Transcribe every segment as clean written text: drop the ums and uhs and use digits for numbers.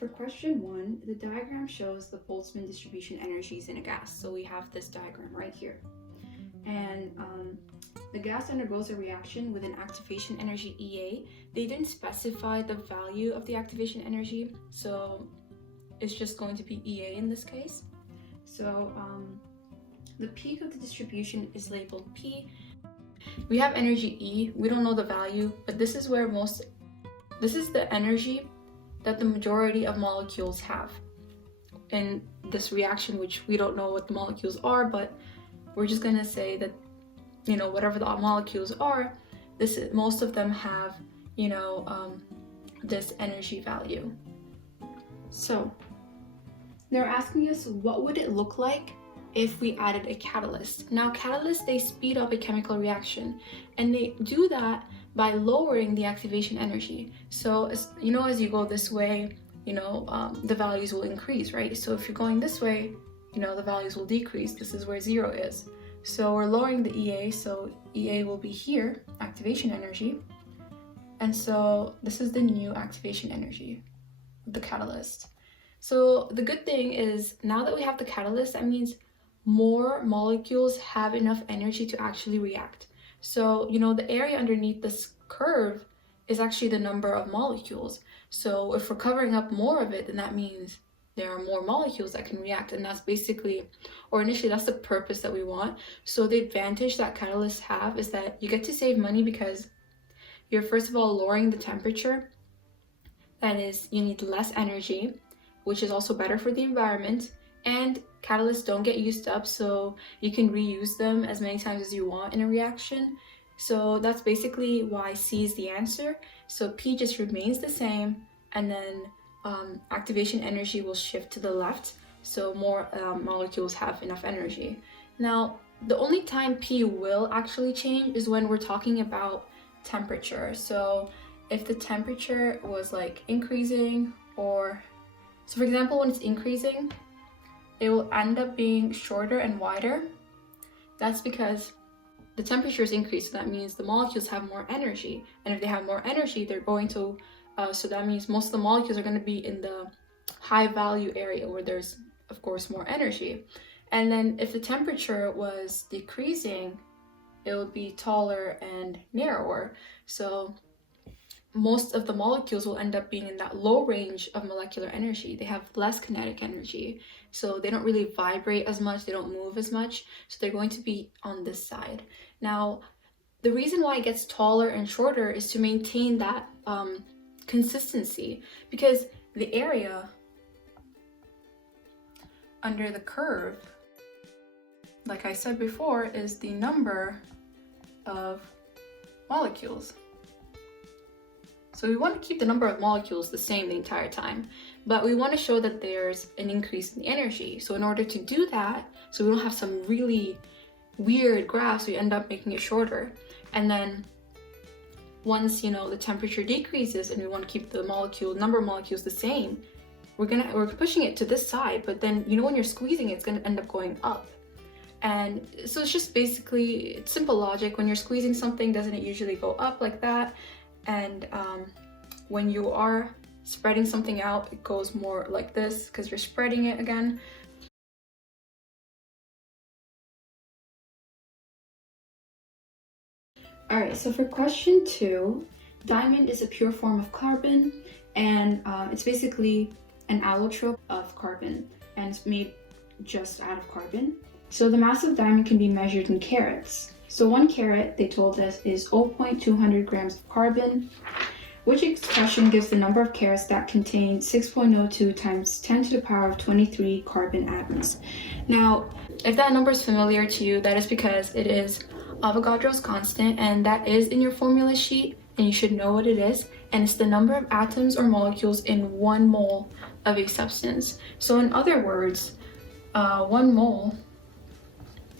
for question 1, the diagram shows the Boltzmann distribution energies in a gas. So we have this diagram right here. And the gas undergoes a reaction with an activation energy EA. They didn't specify the value of the activation energy, so it's just going to be EA in this case. So the peak of the distribution is labeled P. We have energy E, we don't know the value, but this is the energy that the majority of molecules have in this reaction, which we don't know what the molecules are, but we're just gonna say that, you know, whatever the molecules are, most of them have, you know, this energy value. So they're asking us, what would it look like if we added a catalyst? Now, catalysts, they speed up a chemical reaction, and they do that by lowering the activation energy. So, as you go this way, the values will increase, right? So if you're going this way, the values will decrease. This is where 0 is. So we're lowering the EA, so EA will be here, activation energy. And so this is the new activation energy, the catalyst. So the good thing is, now that we have the catalyst, that means more molecules have enough energy to actually react. So, the area underneath this curve is actually the number of molecules. So if we're covering up more of it, then that means there are more molecules that can react. And that's basically, or initially, that's the purpose that we want. So the advantage that catalysts have is that you get to save money because you're first of all lowering the temperature. That is, you need less energy, which is also better for the environment. And catalysts don't get used up, so you can reuse them as many times as you want in a reaction. So that's basically why C is the answer. So P just remains the same, and then activation energy will shift to the left, so more molecules have enough energy. Now, the only time P will actually change is when we're talking about temperature. So if the temperature was like increasing, so for example, when it's increasing, it will end up being shorter and wider. That's because the temperature is increased, so that means the molecules have more energy. And if they have more energy, they're going to, so that means most of the molecules are going to be in the high value area where there's, of course, more energy. And then if the temperature was decreasing, it would be taller and narrower. So most of the molecules will end up being in that low range of molecular energy. They have less kinetic energy, so they don't really vibrate as much, they don't move as much, so they're going to be on this side. Now, the reason why it gets taller and shorter is to maintain that consistency, because the area under the curve, like I said before, is the number of molecules. So we want to keep the number of molecules the same the entire time, but we want to show that there's an increase in the energy. So in order to do that, so we don't have some really weird graphs, we end up making it shorter. And then once, the temperature decreases and we want to keep the number of molecules the same, we're pushing it to this side, but then, when you're squeezing it, it's going to end up going up. And so it's just basically, it's simple logic. When you're squeezing something, doesn't it usually go up like that? And when you are spreading something out, it goes more like this because you're spreading it again. Alright, so for question 2, diamond is a pure form of carbon, and it's basically an allotrope of carbon, and it's made just out of carbon. So the mass of diamond can be measured in carats. So 1 carat, they told us, is 0.200 grams of carbon, which expression gives the number of carats that contain 6.02 times 10 to the power of 23 carbon atoms. Now, if that number is familiar to you, that is because it is Avogadro's constant, and that is in your formula sheet, and you should know what it is, and it's the number of atoms or molecules in 1 mole of a substance. So in other words, 1 mole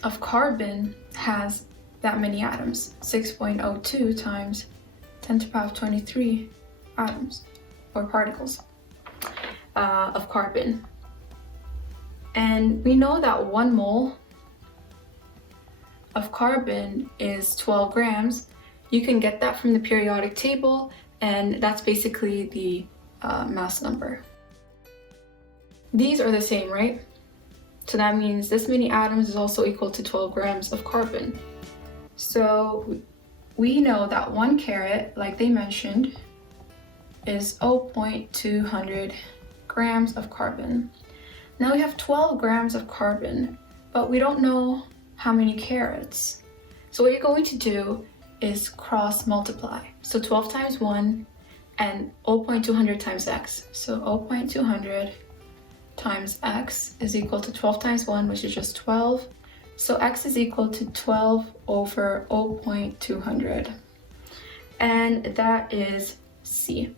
of carbon has that many atoms, 6.02 times 10 to the power of 23 atoms or particles of carbon. And we know that 1 mole of carbon is 12 grams. You can get that from the periodic table, and that's basically the mass number. these are the same, right? So that means this many atoms is also equal to 12 grams of carbon. So we know that 1 carat, like they mentioned, is 0.200 grams of carbon. Now we have 12 grams of carbon, but we don't know how many carats. So what you're going to do is cross multiply. So 12 times 1 and 0.200 times x. So 0.200 times x is equal to 12 times 1, which is just 12. So x is equal to 12 over 0.200. And that is C.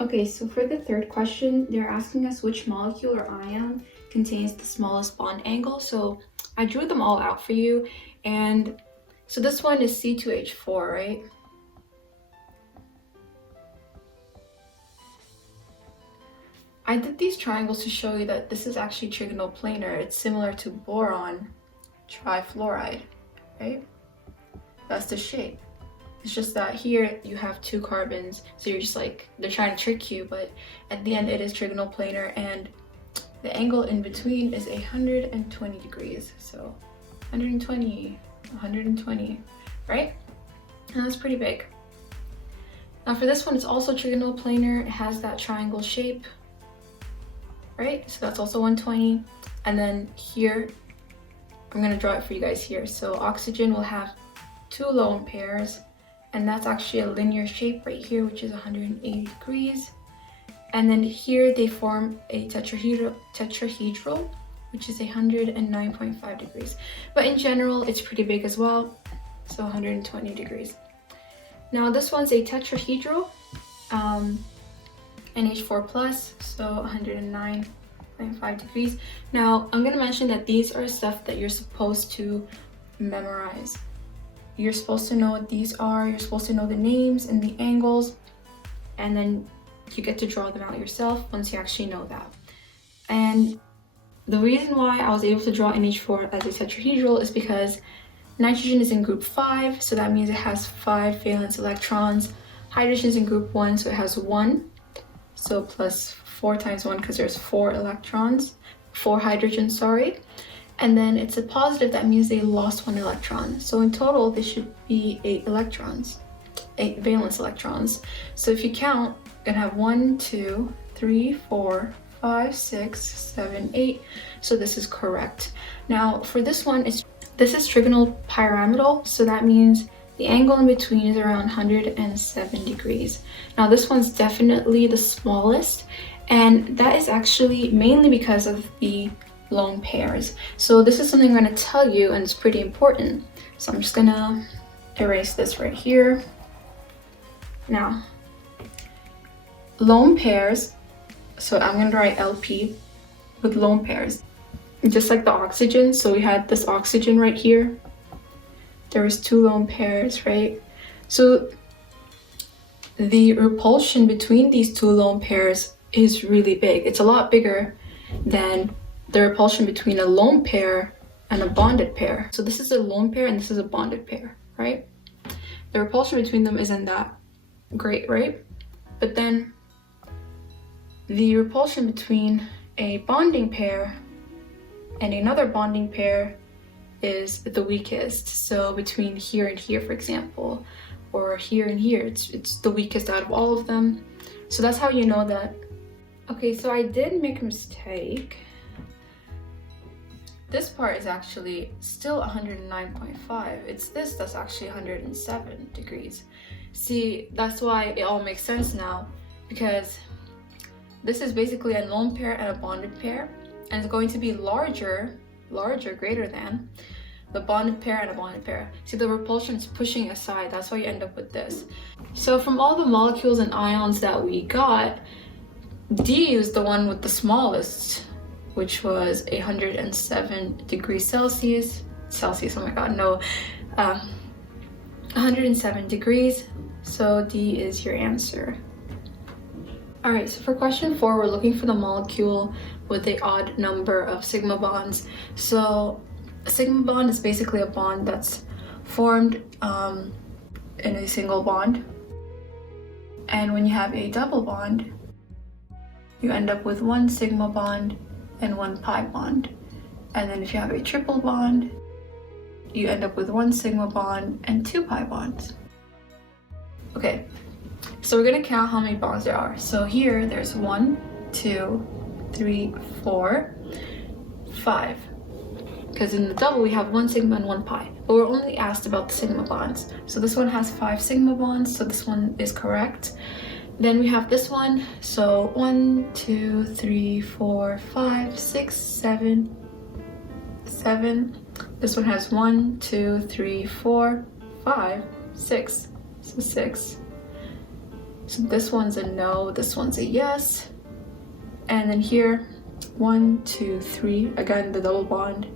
Okay, so for the third question, they're asking us which molecule or ion contains the smallest bond angle. So I drew them all out for you. And so this one is C2H4, right? I did these triangles to show you that this is actually trigonal planar. It's similar to boron trifluoride, right? That's the shape. It's just that here you have 2 carbons, so you're just like, they're trying to trick you, but at the end it is trigonal planar, and the angle in between is 120 degrees. So 120, 120, right? And that's pretty big. Now for this one, it's also trigonal planar. It has that triangle shape, right? So that's also 120. And then here, I'm gonna draw it for you guys here. So oxygen will have 2 lone pairs, and that's actually a linear shape right here, which is 180 degrees. And then here they form a tetrahedral, which is 109.5 degrees. But in general, it's pretty big as well, so 120 degrees. Now this one's a tetrahedral, NH4+, so 109.5 degrees. Now I'm gonna mention that these are stuff that you're supposed to memorize. You're supposed to know what these are, you're supposed to know the names and the angles, and then you get to draw them out yourself once you actually know that. And the reason why I was able to draw NH4 as a tetrahedral is because nitrogen is in group 5, so that means it has 5 valence electrons. Hydrogen is in group 1, so it has 1, so plus 4 times 1 because there's 4 electrons, 4 hydrogens, sorry. And then it's a positive, that means they lost 1 electron. So in total, there should be 8 electrons, 8 valence electrons. So if you count, you're gonna have 1, 2, 3, 4, 5, 6, 7, 8. So this is correct. Now for this one, this is trigonal pyramidal, so that means the angle in between is around 107 degrees. Now this one's definitely the smallest, and that is actually mainly because of the lone pairs. So this is something I'm going to tell you, and it's pretty important. So I'm just gonna erase this right here. Now, lone pairs, so I'm gonna write LP with lone pairs, just like the oxygen. So we had this oxygen right here. There was 2 lone pairs, right? So the repulsion between these 2 lone pairs is really big. It's a lot bigger than the repulsion between a lone pair and a bonded pair. So this is a lone pair and this is a bonded pair, right? The repulsion between them isn't that great, right? But then the repulsion between a bonding pair and another bonding pair is the weakest. So between here and here, for example, or here and here, it's the weakest out of all of them. So that's how you know that. Okay, so I did make a mistake. This part is actually still 109.5. It's this that's actually 107 degrees. See, that's why it all makes sense now, because this is basically a lone pair and a bonded pair, and it's going to be larger, greater than the bonded pair and a bonded pair. See, the repulsion is pushing aside, that's why you end up with this. So from all the molecules and ions that we got, D is the one with the smallest, which was 107 degrees Celsius, oh my god, no, 107 degrees, so D is your answer. Alright, so for question 4, we're looking for the molecule with the odd number of sigma bonds. So a sigma bond is basically a bond that's formed in a single bond. And when you have a double bond, you end up with 1 sigma bond and 1 pi bond. And then if you have a triple bond, you end up with 1 sigma bond and 2 pi bonds. Okay, so we're gonna count how many bonds there are. So here there's 1, 2, 3, 4, 5. Because in the double we have 1 sigma and 1 pi. But we're only asked about the sigma bonds. So this one has 5 sigma bonds, so this one is correct. Then we have this one, so 1, 2, 3, 4, 5, 6, 7, 7. This one has 1, 2, 3, 4, 5, 6. So 6. So this one's a no, this one's a yes. And then here, 1, 2, 3, again the double bond.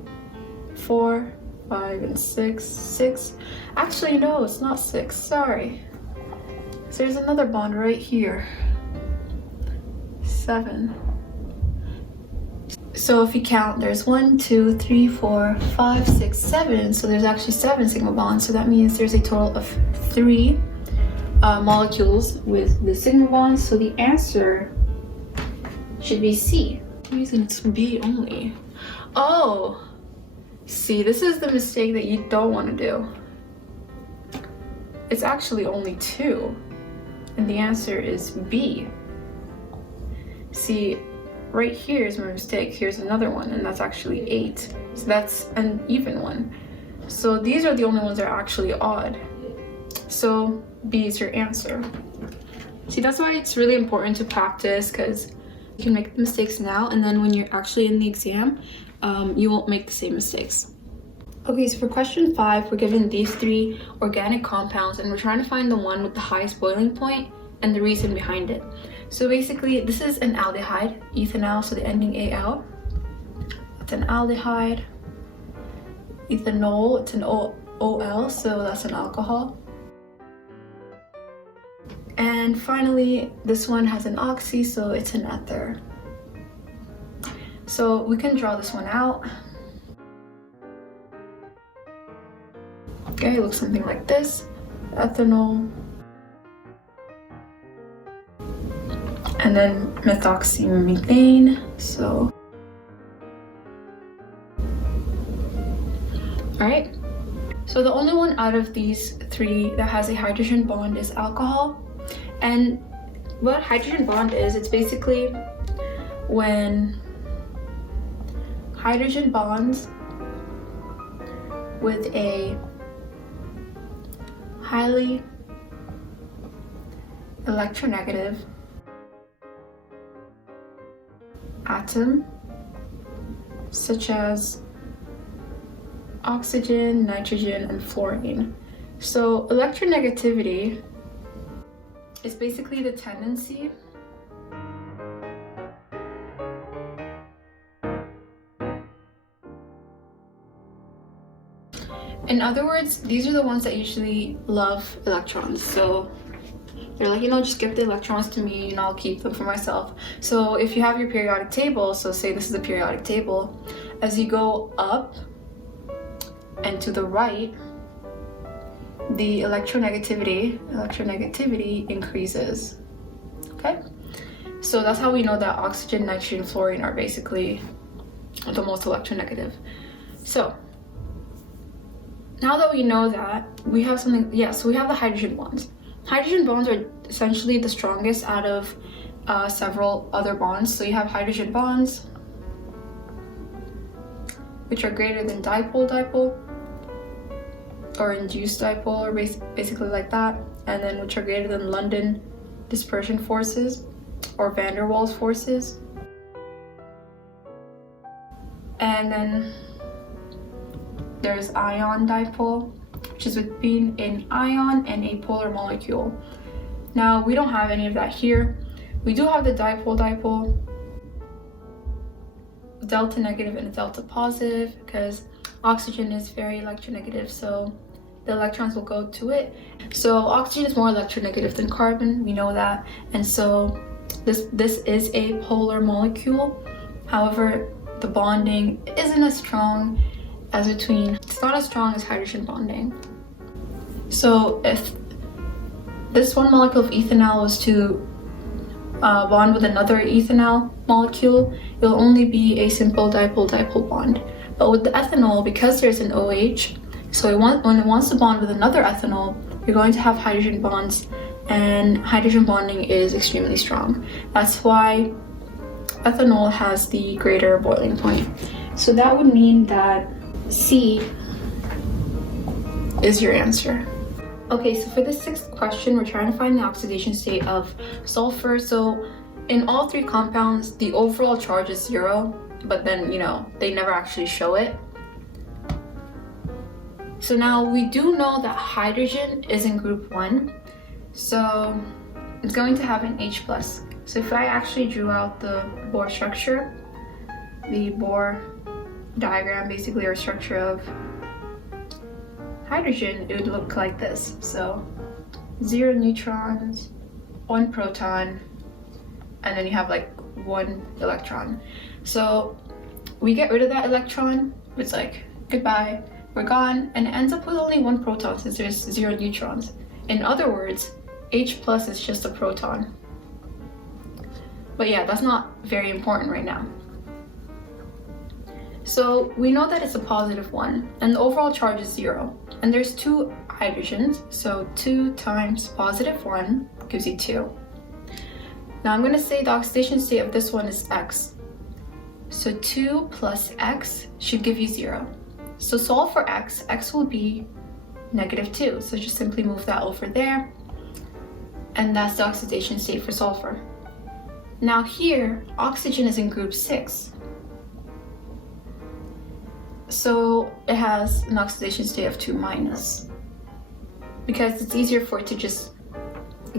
4, 5, and 6, 6. Actually, no, it's not 6, sorry. So there's another bond right here. 7. So if you count, there's 1, 2, 3, 4, 5, 6, 7. So there's actually 7 sigma bonds. So that means there's a total of 3 molecules with the sigma bonds. So the answer should be C. Using B only. Oh, see, this is the mistake that you don't want to do. It's actually only 2. And the answer is B. See, right here is my mistake. Here's another one, and that's actually 8. So that's an even one. So these are the only ones that are actually odd. So B is your answer. See, that's why it's really important to practice, because you can make the mistakes now, and then when you're actually in the exam, you won't make the same mistakes. Okay, so for question 5, we're given these 3 organic compounds, and we're trying to find the one with the highest boiling point and the reason behind it. So basically, this is an aldehyde, ethanol, so the ending AL. It's an aldehyde. Ethanol, it's an OL, so that's an alcohol. And finally, this one has an oxy, so it's an ether. So we can draw this one out. Okay, it looks something like this. Ethanol. And then methoxymethane, so. Alright, so the only one out of these 3 that has a hydrogen bond is alcohol. And what hydrogen bond is, it's basically when hydrogen bonds with a highly electronegative atom, such as oxygen, nitrogen, and fluorine. So electronegativity is basically the tendency in other words, these are the ones that usually love electrons. So they're like, just give the electrons to me and I'll keep them for myself. So if you have your periodic table, so say this is the periodic table, as you go up and to the right, the electronegativity increases. Okay? So that's how we know that oxygen, nitrogen, fluorine are basically the most electronegative. So now that we know that, we have something, so we have the hydrogen bonds. Hydrogen bonds are essentially the strongest out of several other bonds. So you have hydrogen bonds, which are greater than dipole-dipole, or induced dipole, or basically like that, and then which are greater than London dispersion forces, or van der Waals forces. And then there's ion dipole, which is between an ion and a polar molecule. Now, we don't have any of that here. We do have the dipole-dipole, delta negative and a delta positive, because oxygen is very electronegative, so the electrons will go to it. So oxygen is more electronegative than carbon, we know that, and so this is a polar molecule. However, the bonding isn't as strong as it's not as strong as hydrogen bonding. So if this one molecule of ethanol was to bond with another ethanol molecule, it will only be a simple dipole-dipole bond. But with the ethanol, because there's an OH, so when it wants to bond with another ethanol, you're going to have hydrogen bonds, and hydrogen bonding is extremely strong. That's why ethanol has the greater boiling point. So that would mean that C is your answer. Okay, so for the sixth question, we're trying to find the oxidation state of sulfur. So in all three compounds, the overall charge is 0, but then, they never actually show it. So now we do know that hydrogen is in group 1, so it's going to have an H+. So if I actually drew out the Bohr structure, the Bohr diagram, basically, or structure of hydrogen, it would look like this. So 0 neutrons, 1 proton, and then you have like 1 electron. So we get rid of that electron, it's like goodbye, we're gone, and it ends up with only 1 proton since there's 0 neutrons. In other words, H+ is just a proton. But yeah, that's not very important right now. So we know that it's a positive 1, and the overall charge is 0. And there's 2 hydrogens, so 2 times positive 1 gives you 2. Now I'm going to say the oxidation state of this one is X. So 2 plus X should give you 0. So solve for X, X will be -2. So just simply move that over there. And that's the oxidation state for sulfur. Now here, oxygen is in group 6. So it has an oxidation state of 2-, because it's easier for it to just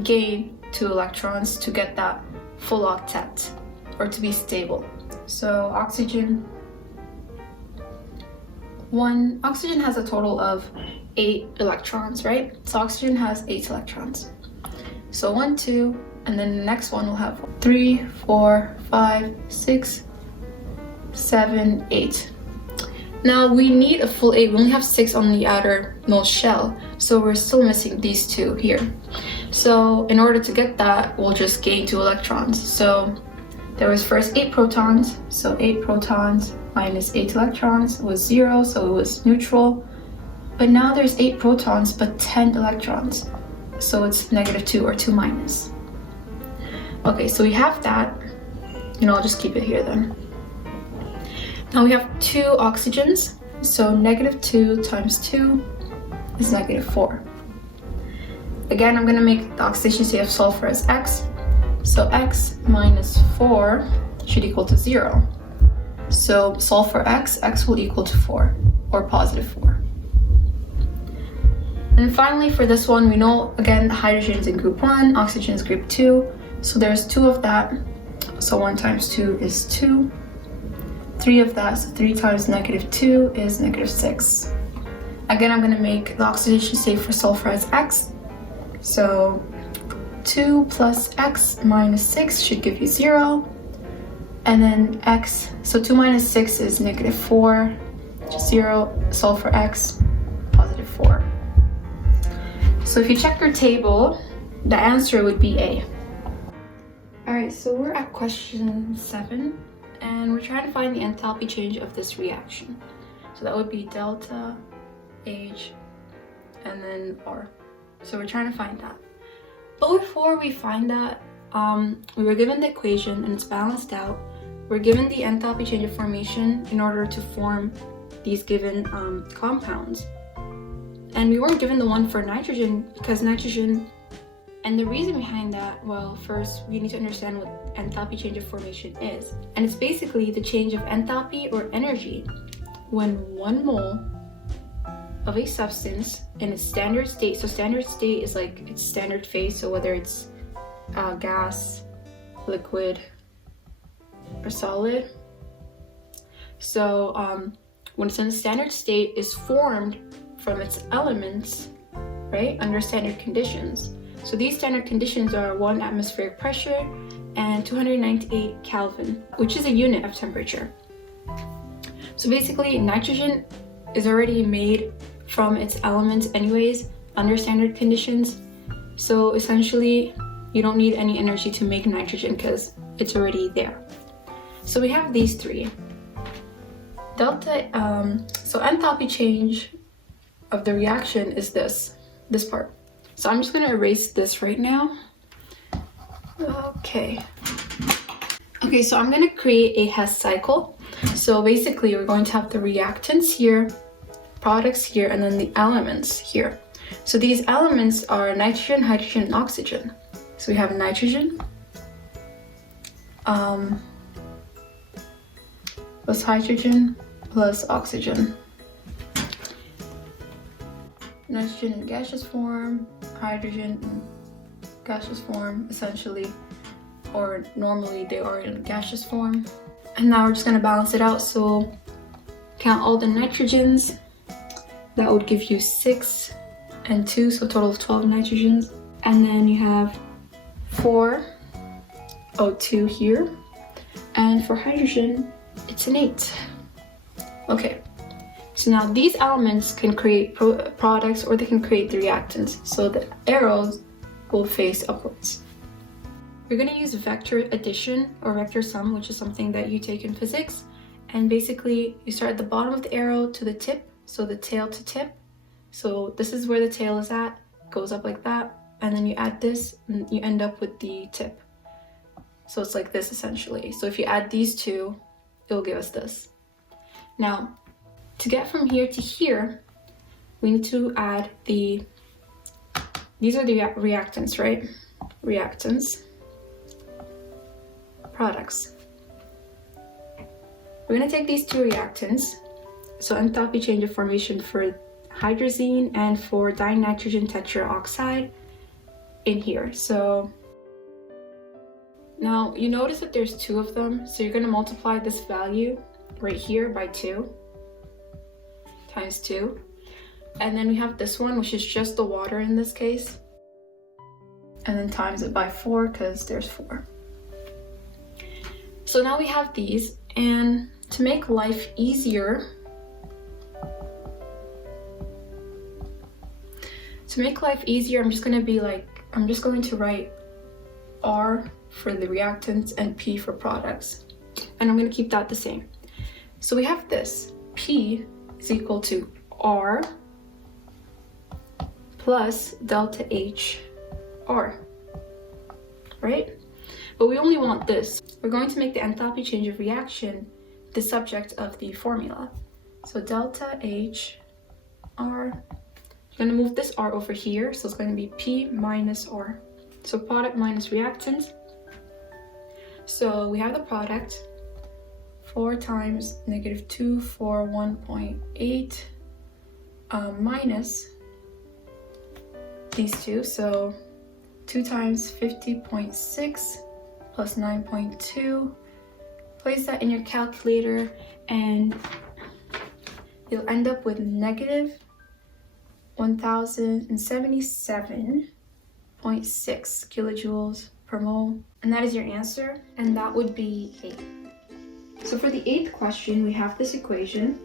gain 2 electrons to get that full octet, or to be stable. So oxygen has a total of 8 electrons, right? So oxygen has 8 electrons. So 1, 2, and then the next one will have 3, 4, 5, 6, 7, 8. Now we need a full 8. We only have 6 on the outermost shell, so we're still missing these 2 here. So in order to get that, we'll just gain 2 electrons. So there was first 8 protons, so 8 protons minus 8 electrons was 0, so it was neutral. But now there's 8 protons but 10 electrons, so it's -2 or 2-. Okay, so we have that. I'll just keep it here then. Now we have 2 oxygens, so -2 times 2 is -4. Again, I'm going to make the oxidation state of sulfur as X. So X minus 4 should equal to 0. So sulfur X, X will equal to 4, or +4. And finally for this one, we know, again, hydrogen is in group 1, oxygen is group 2. So there's 2 of that, so 1 times 2 is 2. 3 of that, so 3 times -2 is -6. Again, I'm going to make the oxidation state for sulfur as X. So 2 plus X minus 6 should give you 0. And then X, so 2 minus 6 is -4, just 0, sulfur X, +4. So if you check your table, the answer would be A. Alright, so we're at question 7. And we're trying to find the enthalpy change of this reaction. So that would be delta H and then R. So we're trying to find that. But before we find that, we were given the equation and it's balanced out. We're given the enthalpy change of formation in order to form these given compounds. And we weren't given the one for nitrogen because nitrogen, and the reason behind that, well, first we need to understand what enthalpy change of formation is. And it's basically the change of enthalpy or energy when 1 mole of a substance in its standard state, so standard state is like its standard phase, so whether it's gas, liquid, or solid. So when it's in the standard state, is formed from its elements, right, under standard conditions. So these standard conditions are 1 atmospheric pressure and 298 Kelvin, which is a unit of temperature. So basically, nitrogen is already made from its elements anyways, under standard conditions. So essentially, You don't need any energy to make nitrogen because it's already there. So we have these three. So enthalpy change of the reaction is this part. So I'm just gonna erase this right now. Okay, so I'm gonna create a Hess cycle. So basically we're going to have the reactants here, products here, and then the elements here. So these elements are nitrogen, hydrogen, and oxygen. So we have nitrogen, plus hydrogen, plus oxygen. Nitrogen in gaseous form, hydrogen in gaseous form, essentially, or normally they are in gaseous form. And now we're just going to balance it out. So count all the nitrogens. That would give you 6 and 2, so a total of 12 nitrogens. And then you have 4 O2 here. And for hydrogen, it's an 8. Okay, so now these elements can create products or they can create the reactants. So the arrows will face upwards. We're going to use vector addition or vector sum, which is something that you take in physics. And basically, you start at the bottom of the arrow to the tip, so the tail to tip. So this is where the tail is at, goes up like that, and then you add this, and you end up with the tip. So it's like this essentially. So if you add these two, it'll give us this. Now, to get from here to here, we need to add these are the reactants, right? Reactants. Products. We're going to take these two reactants, so enthalpy change of formation for hydrazine and for dinitrogen tetraoxide in here. So now you notice that there's 2 of them, so you're going to multiply this value right here by 2 times 2, and then we have this one, which is just the water in this case, and then times it by 4 because there's 4. So now we have these, and to make life easier, I'm just going to write R for the reactants and P for products, and I'm going to keep that the same. So we have this, P is equal to R plus delta H R, right? But we only want this. We're going to make the enthalpy change of reaction the subject of the formula. So delta H R, I'm going to move this R over here, so it's going to be P minus R. So product minus reactant. So we have the product, 4 times negative 241.8 minus these two, so 2 times 50.6 plus 9.2. Place that in your calculator and you'll end up with negative 1077.6 kilojoules per mole. And that is your answer, and that would be 8. So for the 8th question, we have this equation.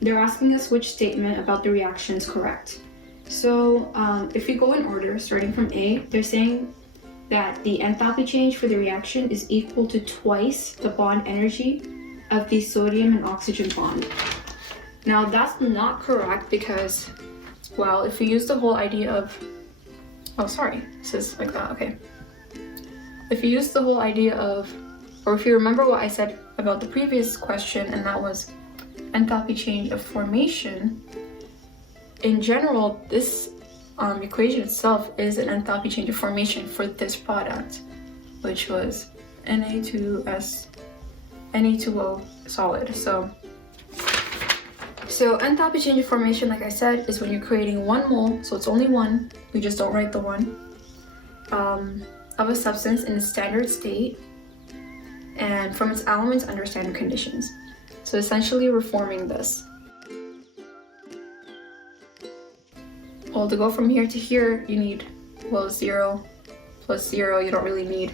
They're asking us which statement about the reaction is correct. So if we go in order, starting from A, they're saying that the enthalpy change for the reaction is equal to twice the bond energy of the sodium and oxygen bond. Now that's not correct because, well, if we use the whole idea of, oh sorry, this is like that, okay. If you use the whole idea of, or if you remember what I said about the previous question, and that was enthalpy change of formation, in general, this equation itself is an enthalpy change of formation for this product, which was Na2O solid. So enthalpy change of formation, like I said, is when you're creating 1 mole, so it's only 1, we just don't write the 1, of a substance in a standard state and from its elements under standard conditions. So essentially we're forming this. Well, to go from here to here, you need, well, 0 plus 0. You don't really need,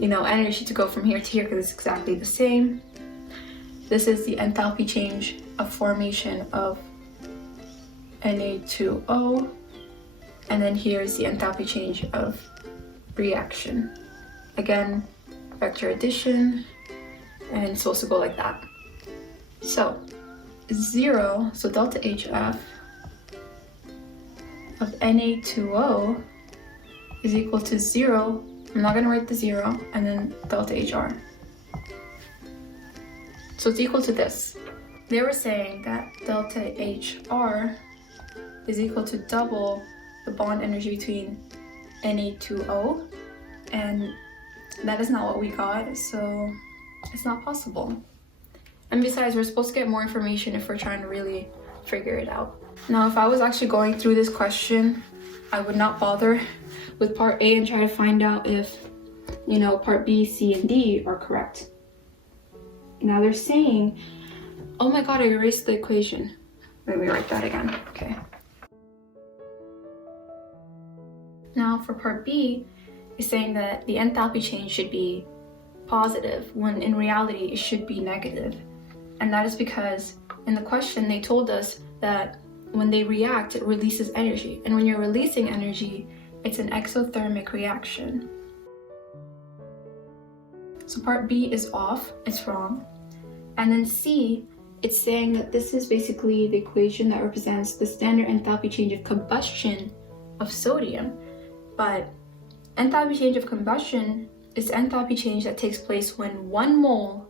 energy to go from here to here because it's exactly the same. This is the enthalpy change of formation of Na2O. And then here's the enthalpy change of reaction. Again, vector addition, and it's supposed to go like that. So 0, so delta HF of Na2O is equal to 0. I'm not going to write the 0, and then delta HR. So it's equal to this. They were saying that delta HR is equal to double the bond energy between Na2O, and that is not what we got, so it's not possible. And besides, we're supposed to get more information if we're trying to really figure it out. Now, if I was actually going through this question, I would not bother with part A and try to find out if, you know, part B, C, and D are correct. Now they're saying, oh my god, I erased the equation. Let me write that again, okay. Now for part B, it's saying that the enthalpy change should be positive, when in reality it should be negative. And that is because in the question they told us that when they react, it releases energy. And when you're releasing energy, it's an exothermic reaction. So part B is off, it's wrong. And then C, it's saying that this is basically the equation that represents the standard enthalpy change of combustion of sodium. But enthalpy change of combustion is the enthalpy change that takes place when 1 mole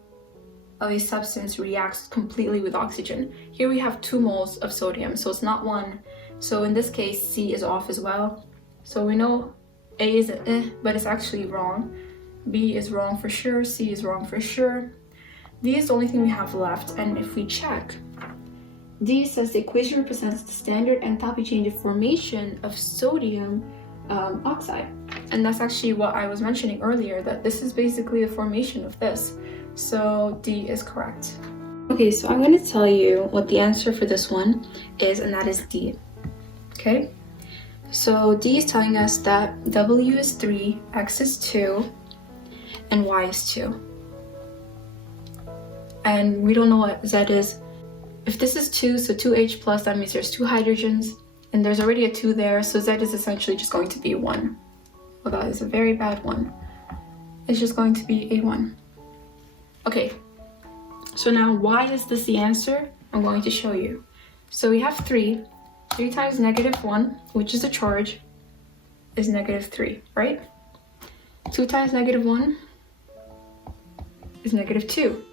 of a substance reacts completely with oxygen. Here we have 2 moles of sodium, so it's not 1. So in this case, C is off as well. So we know A is but it's actually wrong. B is wrong for sure, C is wrong for sure. D is the only thing we have left, and if we check, D says the equation represents the standard enthalpy change of formation of sodium oxide. And that's actually what I was mentioning earlier, that this is basically the formation of this. So D is correct. Okay, so I'm going to tell you what the answer for this one is, and that is D. Okay, so D is telling us that W is 3, X is 2, and Y is 2. And we don't know what Z is. If this is 2, so 2H plus, that means there's 2 hydrogens, and there's already a 2 there, so Z is essentially just going to be 1. Well, that is a very bad one. It's just going to be a 1. Okay, so now why is this the answer? I'm going to show you. So we have 3. 3 times -1, which is a charge, is -3, right? 2 times -1 is -2.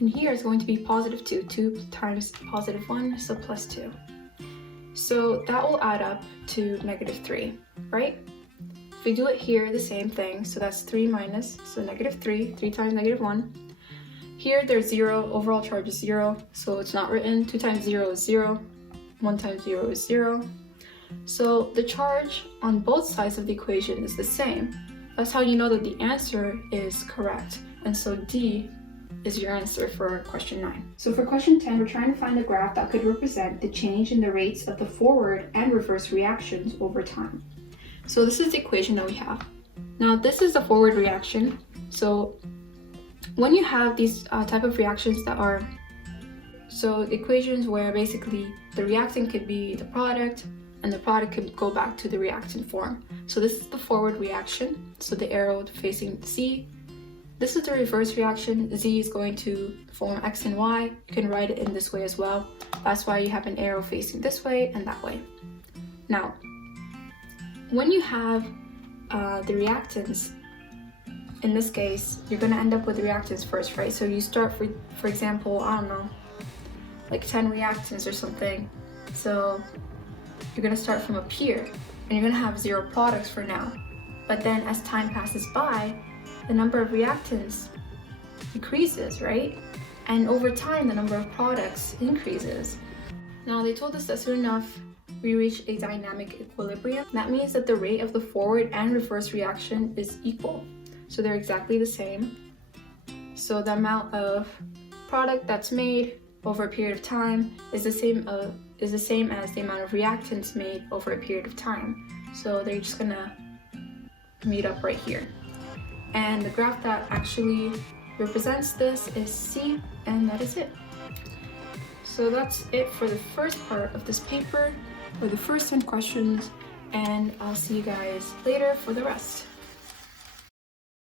And here it's going to be +2. 2 times +1, so +2. So that will add up to -3, right? If we do it here, the same thing. So that's 3 minus, so -3. 3 times -1. Here there's 0, overall charge is 0, so it's not written. 2 times 0 is 0. 1 times 0 is 0. So the charge on both sides of the equation is the same. That's how you know that the answer is correct. And so D is your answer for question 9. So for question 10, we're trying to find a graph that could represent the change in the rates of the forward and reverse reactions over time. So this is the equation that we have. Now this is the forward reaction. So when you have these type of reactions that are equations where basically the reactant could be the product and the product could go back to the reactant form. So this is the forward reaction, so the arrow facing Z. This is the reverse reaction. Z is going to form X and Y. You can write it in this way as well. That's why you have an arrow facing this way and that way. Now, when you have the reactants, in this case, you're going to end up with reactants first, right? So you start, for example, I don't know, like 10 reactants or something. So you're going to start from up here, and you're going to have 0 products for now. But then as time passes by, the number of reactants decreases, right? And over time, the number of products increases. Now, they told us that soon enough, we reach a dynamic equilibrium. That means that the rate of the forward and reverse reaction is equal. So they're exactly the same. So the amount of product that's made over a period of time is the same as the amount of reactants made over a period of time. So they're just gonna meet up right here. And the graph that actually represents this is C, and that is it. So that's it for the first part of this paper, or the first 10 questions, and I'll see you guys later for the rest.